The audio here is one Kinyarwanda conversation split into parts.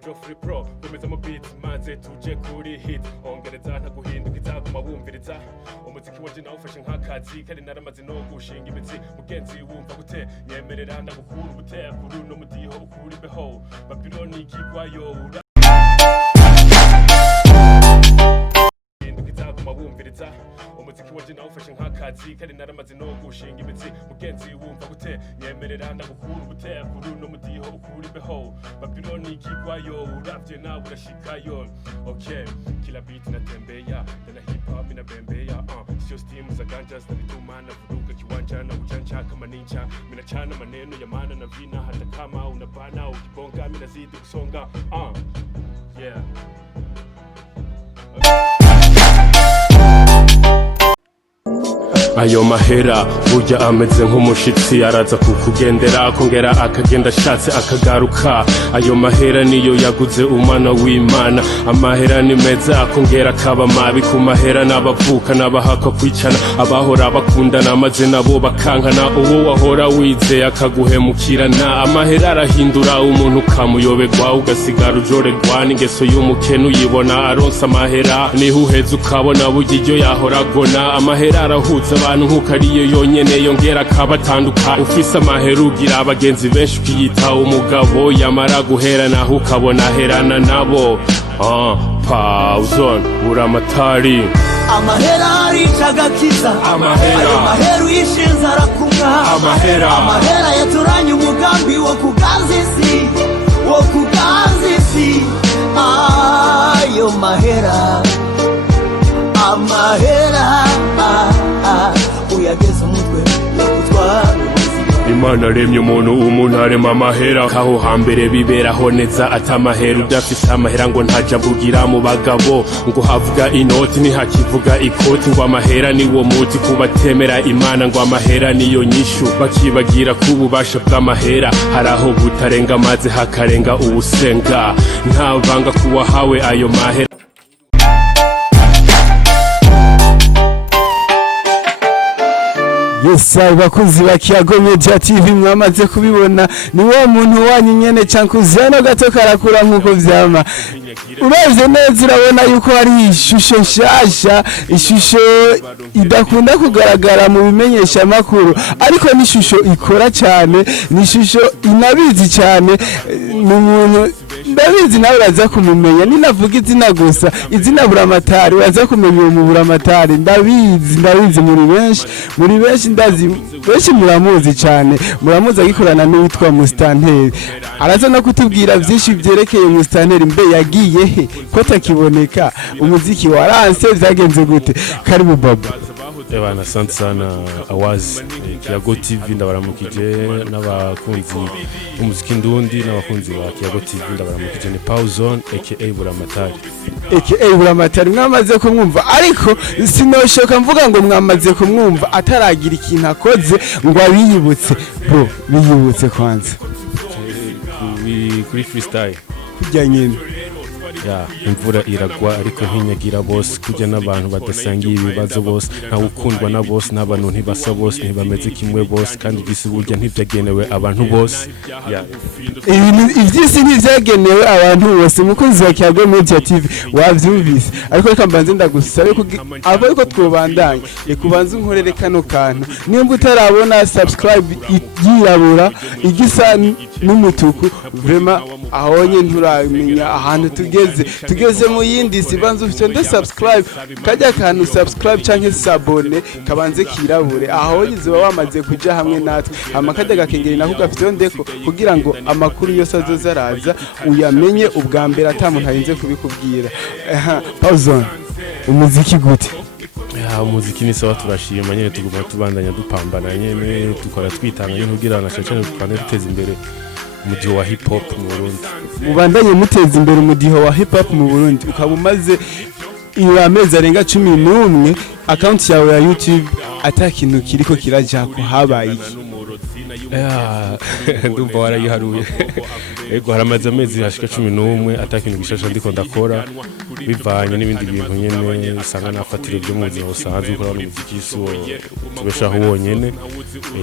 Geoffrey Pro komeza mu beat maze tuje kuri hit ongereza ntaguhinduka izaguma wumviriza umuziki wanje nawufashe nk'akazi kandi naramaze no gushinga imitsi mugenzi wumva gute nyemerera ndagukura ubuteye kuri no mudiho ukuri beho Babyloni kigwayo wumviriza umuziki wanje nawufashe nk'akazi kandi naramaze no gushinga imitsi mugenzi wumva gute nyemerera ndagukura ubuteye kuri no mudiho ukuri beho Babyloni kigwayo uravye nawe urashikayo okay kila beat natembea na hip hop inabembea sio steam za ganja zinatuma na vuruga kiwanja na ujanja kama ninja minachana maneno ya maana na vina hata kama unabana ukibonga minazidi kusonga yeah ayo mahera burya ameze nk'umushitsi araza kukugendera akongera akagenda ashatse akagaruka ayo mahera niyo yaguze umwana w'Imana amahera ni meza akongera akaba mabi ku mahera n'abavuka n'abahaka kwicana abahora bakundana maze nabo bakankana uwo wahora wize akaguhemukirana amahera arahindura umuntu kamuyobegwa ugasigara ujorerwa n'ingeso y'umukene uyibona aronsa amahera niho uheze ukabona burya iryo yahoragona amahera arahuza abantu nkuko ariyo yonyene yongera akabatanduka ufise amahera ugira abagenzi benshi ukiyita umugabo yamara guhera naho ukabona herana nabo Pauzon Buramatari amahera aricaga kiza amahera amahera uyishinze arakumwa amahera yaturanye umugambi wo kugazisi ayo mahera uyageze umutwe no gutwara Imana remye umuntu arema amahera kaho hambere biberaho neza atamahera udafise amahera ngo ntaja vugira mu bagabo ngo havuga inoti ntihakivuga ikoti ngo amahera ni wo muti kubatemera Imana ngo amahera niyo nyishu bakibagira kububasha bw'amahera haraho butarenga maze hakarenga ubusenga ntabanga kuwahawe ayo mahera Yesa bakunzi ba Kiyago Media TV mwamaze kubibona ni wa muntu wanyu nyene cankuzano gato karakura nkuko vyama uravye neza urabona yuko hari ishusho nshasha ishusho idakunda kugaragara mu bimenyesha makuru ariko ni ishusho ikora cyane ni ishusho inabizi cyane ni umuntu ndabizi nawe uraza kumumenya ninavuga izina gusa izina Buramatari uraza kumenya uwo mu Buramatari ndabizi muri benshi ndazi benshi muramuzi cyane muramuzi agikorana n'uwitwa Mustanteri araza no kutubwira byinshi byerekeye Mustanteri mbe yagiye he ko takiboneka umuziki waranse byagenze gute karibu baba Ebana asante sana Awazi Kiyago TV ndabaramukije n'abakunzi b'umuziki ndundi n'abakunzi ba Kiyago TV ndabaramukije ni Pauzon aka Buramatari mwamaze kumwumva ariko sinoshoka mvuga ngo mwamaze kumwumva ataragira ikintu akoze ngo abiyibutse bro biyibutse kwanza kuri freestyle kujya nyine imvura iragwa ariko ntinyagira bose kujya n'abantu badasangiye ibibazo bose ntawe ukundwa na bose n'abantu ntibasa bose ntibameze kimwe bose kandi igisi burya ntibyagenewe abantu bose iby'isi ntibyagenewe abantu bose mukunzi wa Kiyago Media TV wabyumvise ariko reka mbanze ndagusabe abo ariko twobandanye kubanza unkorere kano kantu nimba utarabona subscribe yirabura igisa n'umutuku vraiment ahonye nturamenya ahantu tugeze mu yindi sibanze ufite nde subscribe kajya kantu subscribe canke sabone kabanze kirabure ahonye ziba wamaze kuja hamwe natwe amakajya gakengeri nako gafite ndeko kugira ngo amakuru yose azozaraza uyamenye ubwa mbere atamuntu harinze kubikubwira Pauzon umuziki gute umuziki ni sawa turashima nyene tuguma tubandanya dupambana nyene tukora twitanga nyene kugira nashacane twande duteza imbere umudiho wa hip hop mu Burundi mubandanye muteza imbere umudiho wa hip hop mu Burundi ukaba umaze amezi arenga 11 account yawe ya YouTube atakintu kiriko kiraja ko habaye ndumva warayiharuye ego haramaze amezi hashika 11 atakintu gishasha ndiko ndakora bivanye n'ibindi bintu nyene usanga nafatire byo mu buzima busanzwe ukora n'umuziki so tubeshaho wonyene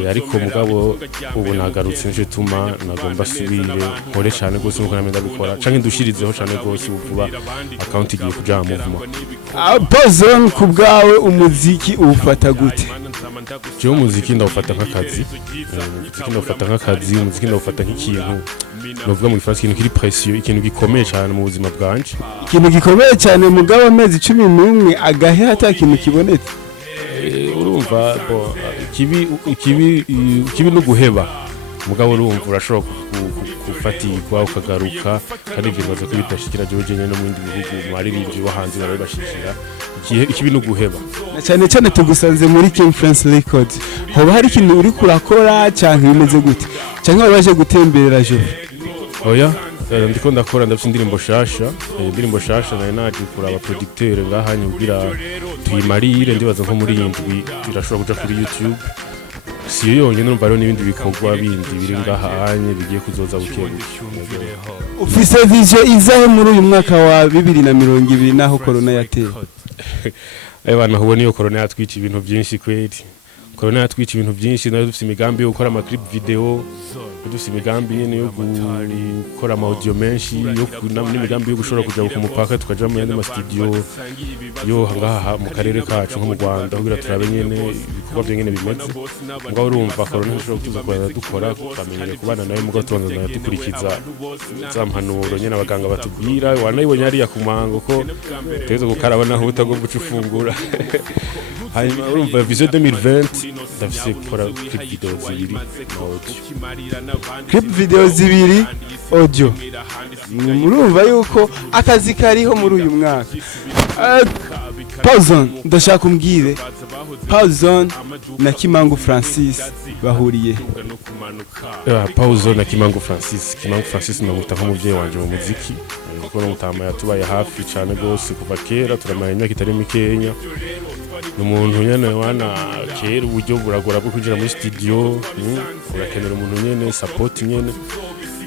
ariko mugabo ubu nagarutse nje tuma nagomba subire nkore cyane gose nuko namenda gukora canke ndushirizeho cyane gose vuba account igiye kuja mu movement. Pazon kubgawe umuziki ufata gute? Cyo umuziki ndawufata nk'akazi. Umuziki ndawufata nk'ikintu novuga mu gifaransa ikintu kiri precieux, ikintu gikomeye cyane mu buzima bwanje. Ikintu gikomeye cyane mugabo amezi 11 agahe hata kintu kibonetse. Urumva ikibi no guheba. Mugabo urumva urashobora gufatirwa ukagaruka kandi bimaze ko bitashikira George nyene no mu bindi bihugu maririmbyi bo hanze bari bashikira ikibi no guheba. Cyane cyane tugusanze muri King France Records. Hoba hari ikintu uri kurakora cyangwa bimeze gute? Cyangwa baje gutemberera jo? Oya, ndiko ndakora ndafite indirimbo shasha nayo naje kuraba producteur ngaha nyugira tuyimarire ndibaza nko muri indwi irashobora kuja kuri YouTube. Si yonyine numva rero n'ibindi bikorwa bindi biri ngahanye bigiye kuzoza bukebuke. Ufise vision izahe muri uyu mwaka wa 2020 naho corona yateye? Bana hubona iyo corona yatwica ibintu byinshi kweri. Corona yatwica ibintu byinshi nayo dufite imigambi yo gukora ama clip video, dufite imigambi nyene yo gukora ama audio menshi yo n'imigambi yo gushora kuja ku mupaka tukaja mu yandi ma studio yo ngaha mu karere kacu nko mu Rwanda kugira turabe nyene ibikorwa byo nyene bimeze. Ngo urumva corona ishobora kuza kwera dukora twamenyere kubana nayo mugo tubanza nayo dukurikiza zampanuro nyene abaganga batubwira wanayibonye ari yakumango ko tezo gukaraba naho utagomba ucufungura. Hanyuma urumva vision 2020 ndafise gukora clip video zibiri audio. Murumva yuko akazi kariho muri uyu mwaka. Pazon ndashaka umbwire Pazon na Kimangu Francis bahuriye. Pazon na Kimangu Francis namuta nk'umuvyeyi wanje mu muziki kuko n'umutama yatubaye hafi cyane gose kuva kera turamanya imyaka itari mikenya. Umuntu nyene wana kera uburyo buragora bwo kwinjira muri studio urakenera umuntu nyene support nyene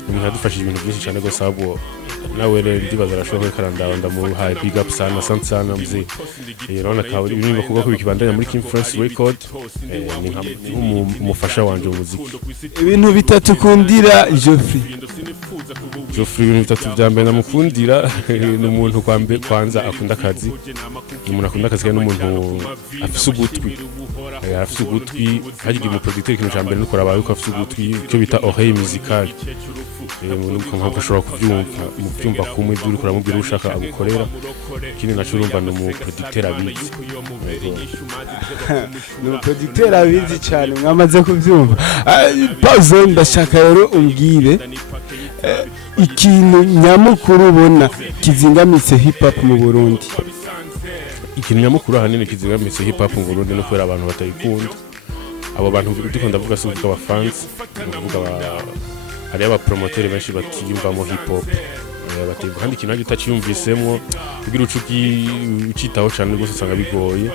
umuntu adufashije ibintu byinshi cyane gose abo nawe rero ndibaza arashobora kwikaranda ndamuhaye big up sana mzi urabona ka uri ibintu kuvuga ko bikibandanya muri King France Record ni nk'umufasha wanje mu muziki. Ibintu bitatu kundira Geoffrey ibintu bitatu bya mbere namukundira ni umuntu kwanza akunda akazi, umuntu akunda akazi kandi n'umuntu afise ugutwi hagiye mu producteur ikintu cya mbere nuko arabaye ko afise ugutwi cyo bita oreille musicale. Nuko nko ashobora kubyumva kumwe byuri kuramubwira ushaka agukorera kindi naco urumva no mu producteur abizi. No producteur abizi cyane mwamaze kubyumva. Pazon ndashaka rero umbwire ikintu nyamukuru ubona kizingamitse hip hop mu Burundi. Ikintu nyamukuru ahanini kizingamitse hip hop mu Burundi no kwera abantu batayikunda. Abo bantu ndiko ndavuga se uvuga abafans, uvuga hari aba promoteur benshi batiyumvamo hip hop. Bategwa kandi ikintu agitaciyumvisemwo kugira ucitaho cyane gose usanga bigoye.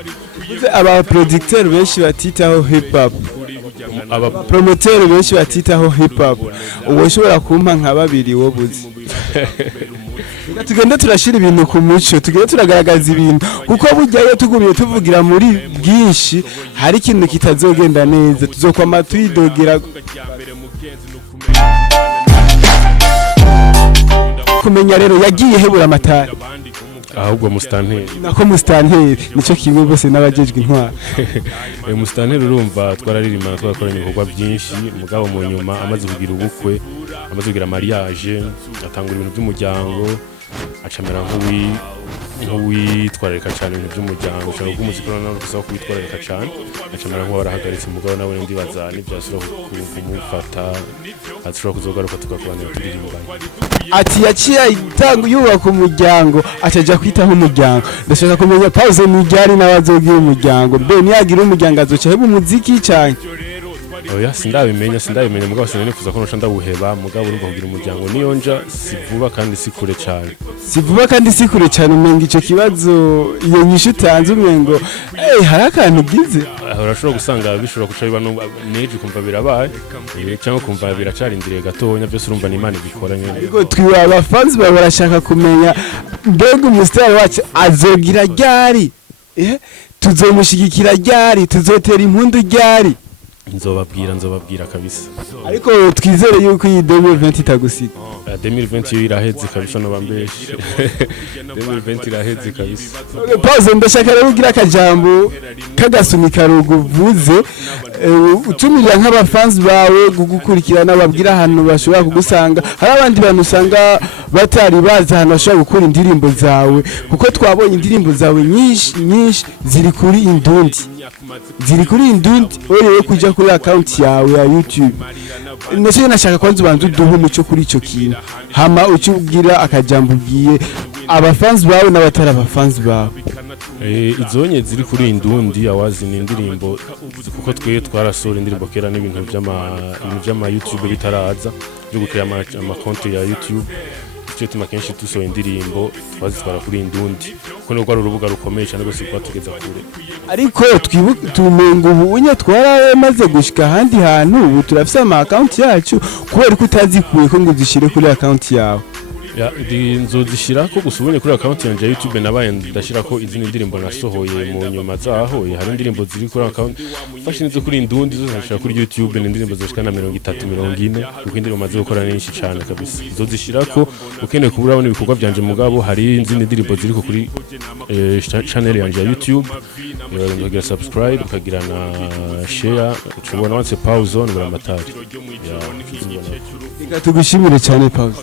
Aba producteur benshi batitaho hip hop, aba promoteur benshi batitaho hip hop, uwoshobora kumpa nka babiri wo buzi. Tugenda turashira ibintu ku muco, tugenda turagaragaza ibintu kuko buryayo tugumiye tuvugira muri bwinshi hari ikintu kitazogenda neza tuzokwama twidogera kumenya rero yagiye hebura amatari ahubwo mustanteri nako mustanteri nico kimwe bose n'abajejwe intwara. Mustanteri urumva twararirimana twakoranye ibikorwa byinshi mugabo mu nyuma amaze kugira ubukwe amaze kugira mariage atangura ibintu by'umuryango acamera nk'uwitwararika cyane ibintu by'umuryango cyane ko umuziki nawe ugusaba kwitwararika cyane acamera nk'uwarahagaritse umugabo nawe ndibaza n'ibyasura kumufata ashobora kuzogaruka tugakubanira turirimbanye. Ati yaciye itangu yubaka umuryango acaja kwitaho umuryango. Ndashaka kumenya Pazon n'iryari n'abazogira umuryango mbe niyagira umuryango azoca heba umuziki cyane. Oya sindabimenya mugabo sinanifuza ko noca ndabuheba mugabo urumva kugira umuryango niyonja sivuba kandi sikure cyane umenga ico kibazo iyo nyishu utanze umengo hari akantu gize urashobora gusanga bishobora guca biba neje kumva birabaye cyangwa kumva biracarindiriye gatonya byose urumva n'Imana ibikora nyene. Ariko twiba abafanzi baba barashaka kumenya mbega umusitari wacu azogira ryari, tuzomushigikira ryari, tuzotera impundu ryari. Nzobabwira kabisa. Ariko twizere yuko iyi 2020 itagusiga. 2020 yo iraheze kabisa no bambeshe. 2020 iraheze kabisa. Pause ndashaka rero ugira akajambo kagasunika ruguvuze utumira nk'abafanzi bawe gukurikirana babwira ahantu bashobora kugusanga. Hari abandi bantu usanga batari bazi ahantu bashobora gukora indirimbo zawe kuko twabonye indirimbo zawe nyinshi ziri kuri Indundi wewe kuja kuri account yawe ya YouTube. Nese nashaka kwanza ubanze uduhe umuco kuri ico kintu hama ucyubwira akajambo ugiye abafanzi bawe n'abatari abafanzi bawe. Izonye ziri kuri Indundi awazi ni indirimbo kuko tweye twarasora indirimbo kera n'ibintu by'ama YouTube bitaraza byo gukira ama konti ya YouTube. Cyo tuma kenshi tusohoye indirimbo twazitwara kuri Indundi kuko no rwari urubuga rukomeye cyane rwose kwa tugeza kure. Ariko tumenga ubu unye twaramaze gushika handi hantu ubu turafise ama account yacu kubera ko utazikuye ko ngo zishire kuri account yawe. Nzozishira ko gusubonye kuri account yanje ya YouTube nabaye ndashira ko izindi ndirimbo nasohoye mu nyuma zaho hari indirimbo ziri kuri account fashinze kuri Indundi zo nashira kuri YouTube n'indirimbo zishika na 30-40 kuko indirimbo maze gukora nyinshi cyane kabisa. Nzozishira ko ukeneye kuburabona ibikorwa byanje mugabo hari izindi ndirimbo ziri ko kuri channel yanje ya YouTube ngira subscribe ukagira na share ukibona once pause on baramatari Reka tugushimire cyane Pause.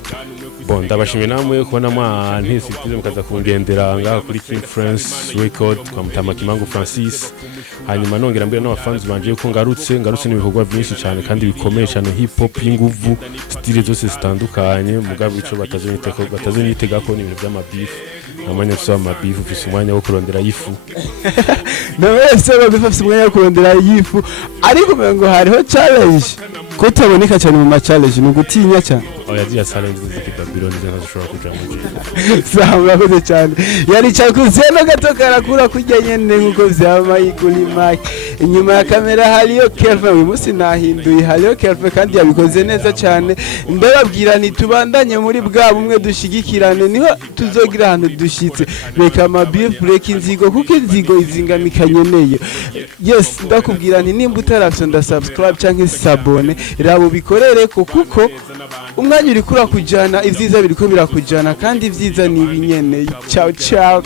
Bon ndabashimiye namwe kubona ntisikize mukaza kungendera ngaha kuri King France Record kwa Mutama Kimangu Francis. Hanyuma nongera mbere n'abafanzi banje ko ngarutse n'ibikorwa byinshi cyane kandi bikomeye cyane hip hop y'inguvu style zose zitandukanye mugabo ico batazonyitega ko n'ibintu by'amabeef namanya so amabeef ufise umwanya wo kurondera yifu. Wese bagufise umwanya wo kurondera yifu ariko ngo hariho challenge kutaboneka cyane mu challenge n'ugutinya cyane. Yagiye challenge z'ikidabironi z'ashobora kuja mu gihe. Murakoze cyane. Yari cyakuzeno gato karakura kujya nyene nkuko vyama kuri mic. Inyuma ya kamera hariyo Kelvin uyu munsi nahinduye hariyo Kelvin kandi yabikoze neza cyane. Ndababwira ni tubandanye muri bwa bumwe dushigikirane niho tuzogira ahantu dushitse. Reka amabeef break inzigo kuko inzigo izingamikanye neyo. Yes ndakubwira nti nimba utarafite subscribe canke sabone rabo bikorere ko kuko umwanya uri kura kujana ivyiza biriko birakujana kandi ivyiza ni ibinyene. Ciao.